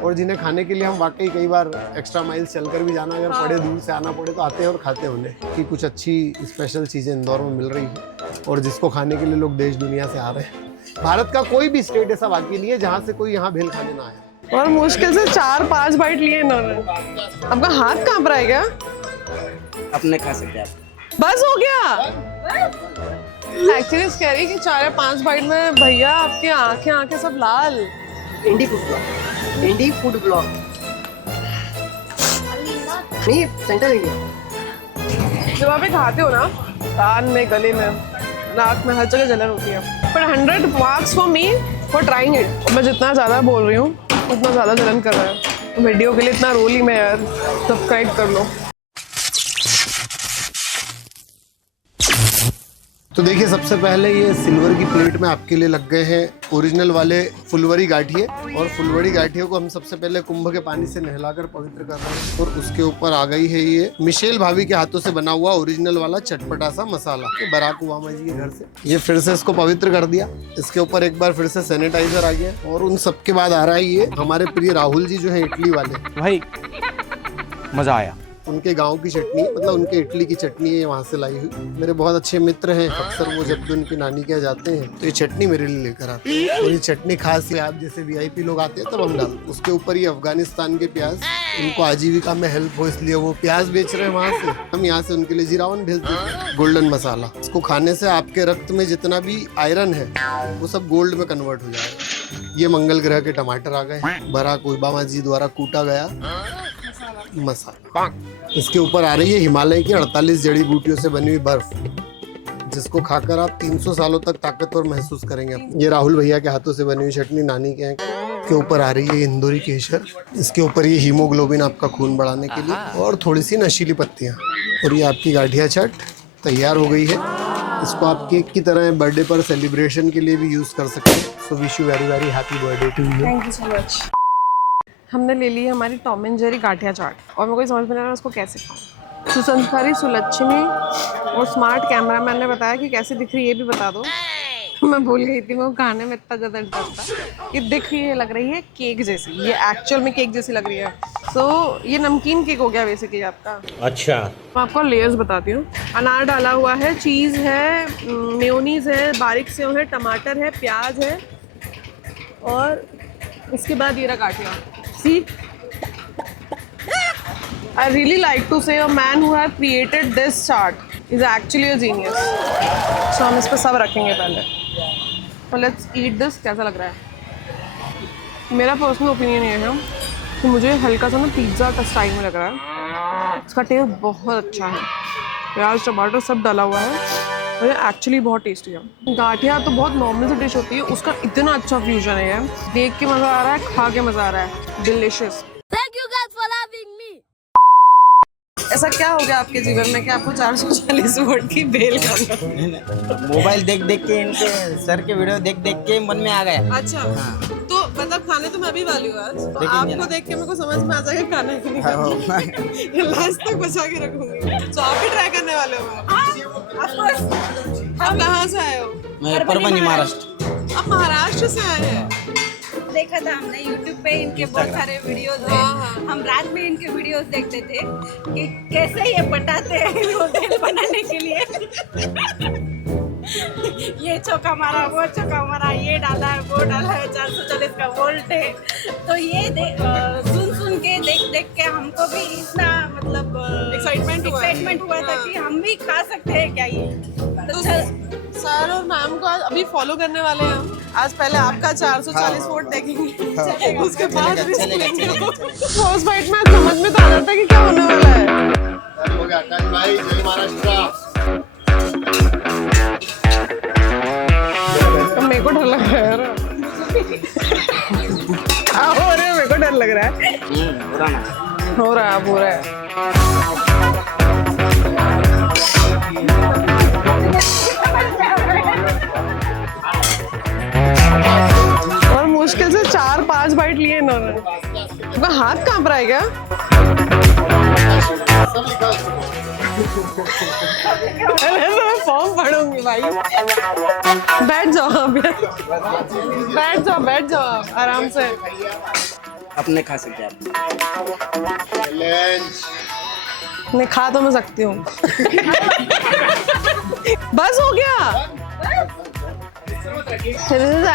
और जिन्हें खाने के लिए हम वाकई कई बार एक्स्ट्रा माइल्स चलकर भी जाना अगर पड़े, दूर से आना पड़े तो आते हैं और खाते हैं उन्हें कि कुछ अच्छी स्पेशल चीज़ें इंदौर में मिल रही है और जिसको खाने के लिए लोग देश दुनिया से आ रहे हैं। भारत का कोई भी स्टेट ऐसा बाकी नहीं है जहाँ से कोई यहाँ भेल खाने ना आए। और मुश्किल से 4-5 बाइट लिए इन्होंने। आपका हाथ कांप रहा है क्या? अपने खा सकते हैं आप। बस हो गया। एक्चुअली कह रही कि 4 या 5 बाइट में भैया आपकी आंखें सब लाल। इंडी फूड ब्लॉग, इंडी फूड ब्लॉग नहीं, सेंट्रल इंडिया। जब आप ये खाते हो ना, कान में, गले में, नाक में, हर जगह जलन होती है। पर 100 marks for me for trying it. मैं जितना ज़्यादा बोल रही हूँ उतना ज़्यादा जलन कर रहा है। तो वीडियो के लिए इतना रोल ही मैं यार, सब्सक्राइब कर लो। तो देखिए, सबसे पहले ये सिल्वर की प्लेट में आपके लिए लग गए हैं ओरिजिनल वाले फुलवरी गाठिए। और फुलवरी गाठियों को हम सबसे पहले कुंभ के पानी से नहलाकर पवित्र कर रहे हैं। और उसके ऊपर आ गई है ये मिशेल भाभी के हाथों से बना हुआ ओरिजिनल वाला चटपटा सा मसाला, ये बराक ओबामा जी के घर से। ये फिर से इसको पवित्र कर दिया। इसके ऊपर एक बार फिर से सैनिटाइजर आ गया। और उन सबके बाद आ रहा है ये हमारे प्रिय राहुल जी जो है इटली वाले। भाई मजा आया। उनके गांव की चटनी, मतलब उनके इटली की चटनी है, वहाँ से लाई हुई। मेरे बहुत अच्छे मित्र हैं, अक्सर वो जब भी उनकी नानी के यहाँ जाते हैं तो ये चटनी मेरे लिए लेकर आते हैं। और ये चटनी खास है, आप जैसे VIP लोग आते हैं तब हम डालते। उसके ऊपर ये अफगानिस्तान के प्याज, उनको आजीविका में हेल्प हो इसलिए वो प्याज बेच रहे हैं वहाँ से, हम यहाँ से उनके लिए जीरावन भेज देते हैं। गोल्डन मसाला, इसको खाने से आपके रक्त में जितना भी आयरन है वो सब गोल्ड में कन्वर्ट हो जाएगा। ये मंगल ग्रह के टमाटर आ गए, बराक ओबामा जी द्वारा कूटा गया मसाला। इसके ऊपर आ रही है हिमालय की 48 जड़ी बूटियों से बनी हुई बर्फ, जिसको खाकर आप 300 सालों तक ताकतवर महसूस करेंगे। ये राहुल भैया के हाथों से बनी हुई चटनी नानी के ऊपर आ रही है इंदौरी केसर। इसके ऊपर ये हीमोग्लोबिन आपका खून बढ़ाने के लिए, और थोड़ी सी नशीली पत्तियाँ। और ये आपकी गाठिया चाट तैयार हो गई है। इसको आप केक की तरह बर्थडे पर सेलिब्रेशन के लिए भी यूज़ कर सकते हैं। So wish you very very happy birthday to you. Thank you so much. हमने ले ली हमारी Tom and Jerry gathiya chaat और मेरे को समझ में नहीं आ रहा उसको कैसे खाऊं। सुसंस्कारी, सुलक्ष्मी और स्मार्ट कैमरामैन ने बताया कि कैसे दिख रही है ये भी बता दो। मैं भूल गई थी, मैं खाने में इतना ज़्यादा इंटरेस्ट था। ये दिख रही है, लग रही है केक जैसी, ये एक्चुअल में केक जैसी लग रही है। तो ये नमकीन केक हो गया बेसिकली आपका। अच्छा, मैं आपको लेयर्स बताती हूँ। अनार डाला हुआ है, चीज़ है, मेयोनीज है, बारीक सेव है, टमाटर है, प्याज है, और इसके बाद ये रहा gathiya. See, I really like to say a man who has created this chart is actually a genius. So हम इस पे सब रखेंगे पहले। So let's eat this। कैसा लग रहा है? मेरा पर्सनल ओपिनियन ये है कि मुझे हल्का सा ना पिज्ज़ा का स्टाइल में लग रहा है। इसका टेस्ट बहुत अच्छा है, प्याज टमाटर सब डाला हुआ है और ये एक्चुअली बहुत टेस्टी है। गाठिया तो बहुत नॉर्मल सी डिश होती है, उसका इतना अच्छा फ्यूजन है ये। देख के मज़ा आ रहा है, खा के मज़ा आ रहा है। Delicious. Thank you guys for having me. ऐसा क्या हो गया आपके जीवन में कि आपको 440 वोट की बेल करना? मोबाइल देख देख के, इनके सर के वीडियो देख देख के मन में आ गया। अच्छा, तो मतलब खाने तो मैं भी वाली हूँ आज। तो आपको देख के मेरे को समझ में आ जाएगा खाना है कि नहीं खाना। ये लास्ट तक बचा के रखूंगी। तो आप भी ट्राई करने वाले हो? आप कहाँ से आए हो? मैं परभणी, महाराष्ट्र। आप महाराष्ट्र से आए हैं? देखा था हमने YouTube पे इनके बहुत सारे वीडियोस हैं। हम रात में इनके वीडियोस देखते थे कि कैसे ये पटाते हैं होटल बनाने के लिए। ये चौका मारा, वो चौका मारा, ये डाला है, वो डाला है, 440 का वोल्ट है। तो ये सुन के देख के हमको भी इतना मतलब एक्साइटमेंट हुआ था कि हम भी खा सकते हैं क्या ये। तो सर और मैम को आज अभी फॉलो करने वाले हैं हम। आज पहले आपका 440 वोट देखेंगे, उसके बाद फर्स्ट बाइट में समझ में तो आ जाता है कि क्या होने वाला है। हो गया भाई, जय महाराष्ट्र। मेरे को डर लग रहा है यार। हो रहा है, मेरे को डर लग रहा है। हो रहा है। और मुश्किल से 4-5 बाइट लिए इन्होंने। उनका हाथ कांप रहा है क्या? अरे तो मैं फॉर्म पढ़ूंगी भाई। बैठ जाओ आप, बैठ जाओ आराम से। अपने खा सकते हैं आप। चैलेंज। मैं खा तो मैं सकती हूँ। बस हो गया।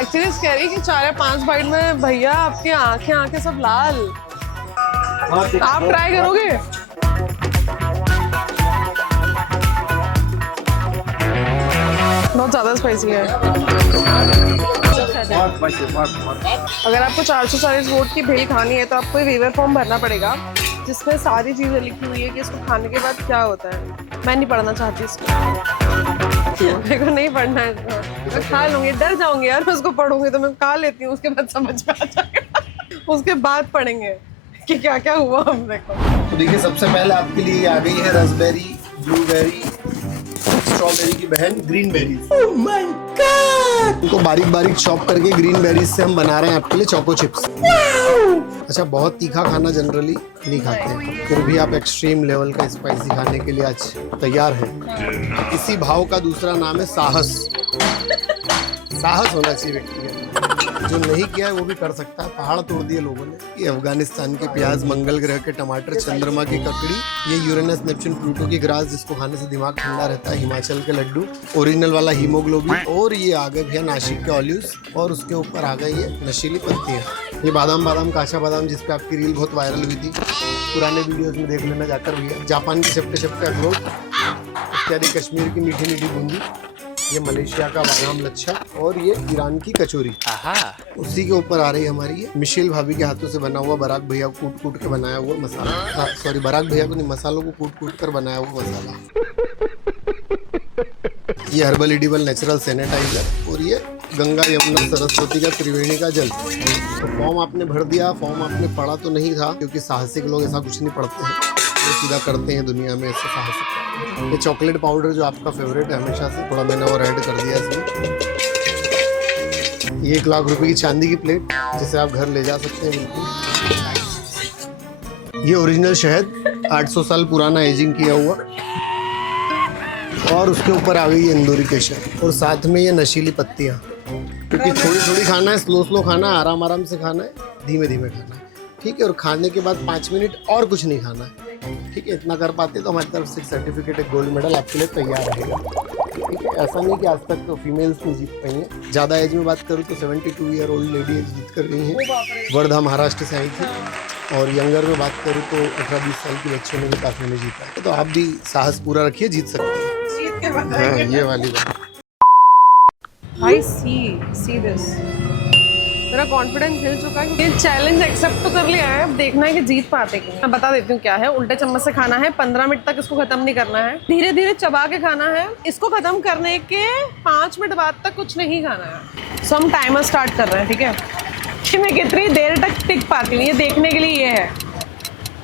एक्चुअली स्कैरी कि 4 या 5 बाइट में भैया आपकी आंखें सब लाल। आप ट्राई करोगे? बहुत ज्यादा स्पाइसी है। अगर आपको 440 वोट की भेल खानी है तो आपको ये वेवर फॉर्म भरना पड़ेगा जिसमें सारी चीजें लिखी हुई है कि इसको खाने के बाद क्या होता है। मैं नहीं पढ़ना चाहती इसको, मेरे को नहीं पढ़ना है इसको। मैं खा लूंगी, डर जाऊंगी यार मैं उसको पढ़ूंगी तो मैं खा लेती हूँ, उसके बाद समझ में आ जाएगा। उसके बाद पढ़ेंगे कि क्या क्या हुआ हमने को। तो देखिए सबसे पहले आपके लिए आ गई है रसबेरी, ब्लूबेरी, स्ट्रॉबेरी की बहन green berries. Oh my God! इनको बारीक बारीक चॉप करके ग्रीन बेरीज से हम बना रहे हैं आपके लिए चोको चिप्स। अच्छा, बहुत तीखा खाना जनरली नहीं खाते, फिर भी आप एक्सट्रीम लेवल का स्पाइसी खाने के लिए आज तैयार हैं। इसी भाव का दूसरा नाम है साहस। साहस होना चाहिए व्यक्ति में। जो नहीं किया है वो भी कर सकता है। पहाड़ तोड़ दिए लोगों ने। ये अफगानिस्तान के प्याज, मंगल ग्रह के टमाटर, चंद्रमा की ककड़ी, ये यूरेनस, नेपच्यून, प्लूटो की ग्रास जिसको खाने से दिमाग ठंडा रहता है, हिमाचल के लड्डू, ओरिजिनल वाला हीमोग्लोबिन, और ये आ गए भैया नासिक के ऑलिव्स, और उसके ऊपर आ गई ये नशीली पत्तियाँ। ये बादाम काचा बादाम जिसपे आपकी रील बहुत वायरल हुई थी, पुराने वीडियोज में देख लेना जाकर भैया। जापान के चपटे चपटे अखरोट इत्यादि, कश्मीर की मीठी मीठी बूंदी, ये मलेशिया का बादाम लच्छा, और ये ईरान की कचौरी। उसी के ऊपर आ रही है हमारी ये मिशेल भाभी के हाथों से बना हुआ बराक भैया को कूट कूट के बनाया हुआ मसाला। सॉरी, बराक भैया को नहीं, मसालों को कूट कूट कर बनाया हुआ मसाला। ये हर्बल एडिबल नेचुरल सैनिटाइजर, और ये गंगा यमुना सरस्वती का त्रिवेणी का जल। तो फॉर्म आपने भर दिया, फॉर्म आपने पढ़ा तो नहीं था क्योंकि साहसिक लोग ऐसा कुछ नहीं पढ़ते हैं, वो सीधा करते हैं दुनिया में ऐसे साहसिक। ये चॉकलेट पाउडर जो आपका फेवरेट है हमेशा से, थोड़ा मैंने और ऐड कर दिया इसमें। ये 1 लाख रुपए की चांदी की प्लेट जिसे आप घर ले जा सकते हैं बिल्कुल। ये ओरिजिनल शहद 800 साल पुराना एजिंग किया हुआ, और उसके ऊपर आ गई है इंदौरी केशर, और साथ में ये नशीली पत्तियाँ। क्योंकि थोड़ी थोड़ी खाना है, स्लो खाना है, आराम आराम से खाना है, धीमे धीमे खाना है, ठीक है। और खाने के बाद 5 मिनट और कुछ नहीं खाना है, ठीक है। इतना कर पाते तो हमारी तरफ से सर्टिफिकेट, एक गोल्ड मेडल आपके लिए तैयार रहेगा, ठीक है। ऐसा नहीं कि आज तक तो फीमेल्स नहीं जीत पाई हैं। ज़्यादा एज में बात करूँ तो 72 ईयर ओल्ड लेडी जीत कर गई हैं, वर्धा महाराष्ट्र से आई थी। और यंगर में बात करूँ तो 18-20 साल की बच्चों ने भी काफ़ी नहीं जीता है। तो आप भी साहस पूरा रखिए, जीत सकते हैं। हाँ, ये वाली बात। भाई सी दिस, मेरा कॉन्फिडेंस हिल चुका है। ये चैलेंज एक्सेप्ट तो कर लिया है, अब देखना है कि जीत पाते कि नहीं। मैं बता देती हूँ क्या है। उल्टे चम्मच से खाना है, 15 मिनट तक इसको खत्म नहीं करना है, धीरे धीरे चबा के खाना है। इसको खत्म करने के 5 मिनट बाद तक कुछ नहीं खाना है। सो हम टाइमर स्टार्ट कर रहे हैं, ठीक है, कि मैं कितनी देर तक टिक पाती हूँ, ये देखने के लिए ये है।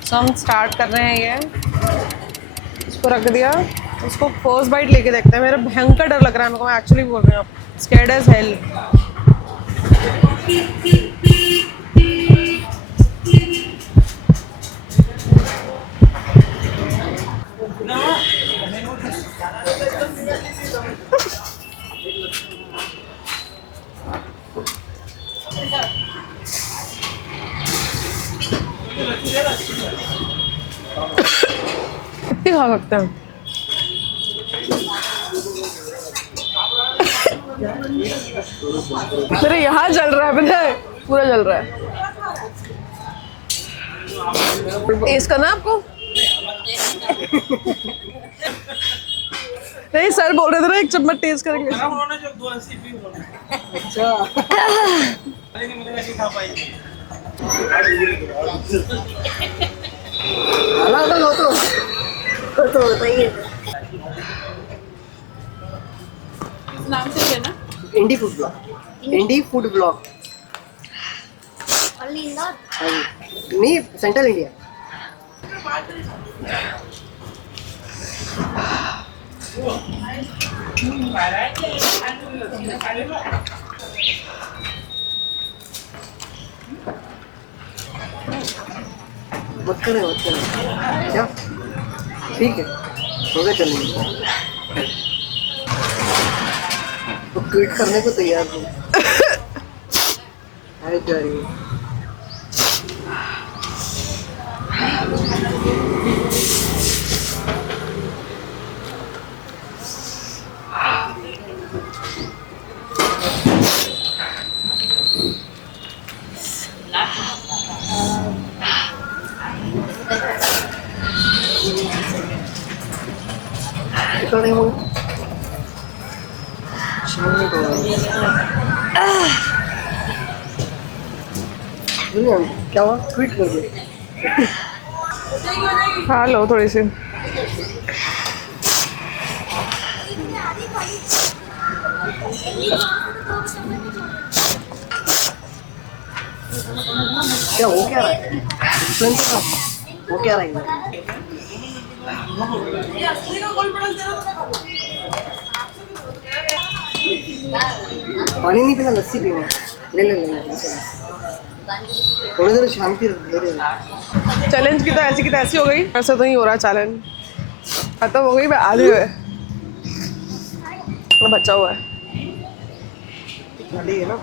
सो हम स्टार्ट कर रहे हैं। ये इसको रख दिया, उसको फर्स्ट बाइट लेके देखते हैं। मेरा भयंकर डर लग रहा है मेरे को, मैं एक्चुअली बोल रही हूँ, स्कैर्ड एज हेल। कितनी खा सकते हैं? मेरे यहाँ जल रहा है, पता है, पूरा जल रहा है। टेस्ट करना आपको? नहीं, सर बोल रहे थे ना 1 चम्मच टेस्ट करेंगे। नाम से है ना? इंडी फूड ब्लॉग। इंडी फूड ब्लॉग नहीं, सेंट्रल इंडिया। मत करें क्या? ठीक है, हो गए, चलेंगे। तो ट्वीट करने को तैयार हूँ। करे मग क्या हुआ ट्वीट कर दे खा लो थोड़ी सी। क्या हो क्या रहा है वो क्या रहा है पानी नहीं पीना लस्सी पीना ले ले ले थोड़ी देर शांति रख चैलेंज की तो ऐसी हो गई, ऐसा तो नहीं हो रहा चैलेंज, खत्म हो गई। मैं आधे हुए बचा हुआ है। है ना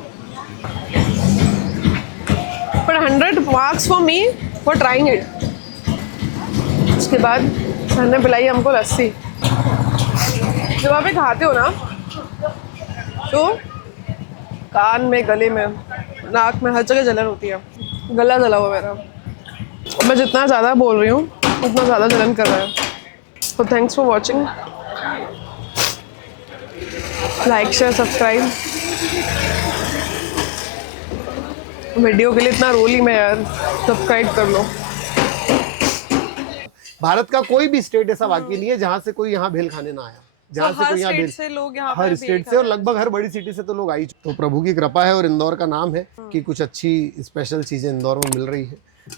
पर 100 marks for me for trying it. उसके बाद सर ने पिलाई हमको लस्सी। जब आप ये खाते हो ना तो कान में, गले में, नाक में, हर जगह जलन होती है। गला जला हुआ मेरा, और मैं जितना ज़्यादा बोल रही हूँ उतना ज़्यादा जलन कर रहा है। तो thanks for watching, like share subscribe. Video के लिए इतना रोल ही मैं यार, सब्सक्राइब कर लो। भारत का कोई भी स्टेट ऐसा बाकी नहीं है जहाँ से कोई यहाँ भेल खाने ना आया, जहाँ से कोई यहाँ भेल, से लोग यहाँ हर पर स्टेट से और लगभग हर बड़ी सिटी से तो लोग आई। तो प्रभु की कृपा है और इंदौर का नाम है कि कुछ अच्छी स्पेशल चीजें इंदौर में मिल रही है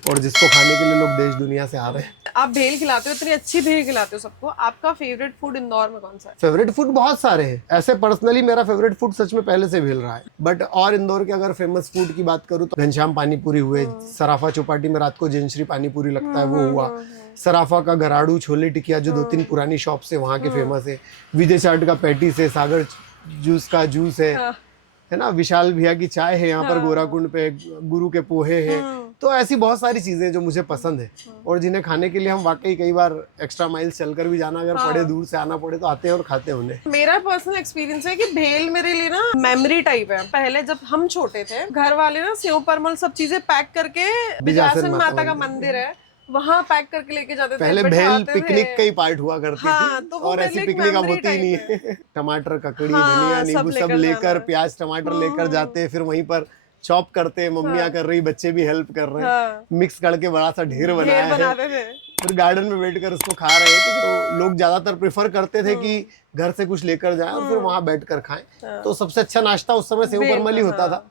और जिसको खाने के लिए लोग देश दुनिया से आ रहे हैं। आप भेल खिलाते हो, इतनी अच्छी भेल खिलाते हो सबको। आपका फेवरेट फूड इंदौर में कौन सा है? फेवरेट फूड बहुत सारे हैं, ऐसे पर्सनली मेरा फेवरेट फूड सच में पहले से भेल रहा है। बट और इंदौर के अगर फेमस फूड की बात करूँ तो घनश्याम पानी पूरी हुए, सराफा चौपाटी में रात को जयश्री पानी पूरी लगता है वो हुआ, सराफा का गराड़ू छोले टिकिया जो 2-3 पुरानी शॉप से वहाँ के फेमस है, विजय चाट का पैटीज है, सागर जूस का जूस है ना, विशाल भैया की चाय है यहाँ पर गोराकुंड पे, गुरु के पोहे हैं। तो ऐसी बहुत सारी चीजें जो मुझे पसंद है और जिन्हें खाने के लिए हम वाकई कई बार एक्स्ट्रा माइल्स चलकर भी जाना अगर पड़े, दूर से आना पड़े तो आते हैं और खाते हैं उन्हें। मेरा पर्सनल एक्सपीरियंस है कि भेल मेरे लिए ना मेमोरी टाइप है। पहले जब हम छोटे थे, घर वाले ना सेव परमल सब चीजें पैक करके, बिजासन माता का मंदिर है वहाँ पैक करके लेके जाते थे। पहले भेल पिकनिक का ही पार्ट हुआ करती हाँ, थी तो वो और ऐसी पहले एक पिकनिक अब memory होती ही नहीं है। टमाटर, ककड़ी, धनिया, नींबू सब लेकर, प्याज टमाटर लेकर जाते, फिर वहीं पर चॉप करते, मम्मियाँ कर रही, बच्चे भी हेल्प कर रहे हैं, मिक्स करके बड़ा सा ढेर बनाया है, फिर गार्डन में बैठकर उसको खा रहे थे। तो लोग ज्यादातर प्रेफर करते थे कि घर से कुछ लेकर जाएं और फिर वहां बैठकर खाएं। तो सबसे अच्छा नाश्ता उस समय सेव परमल ही होता था।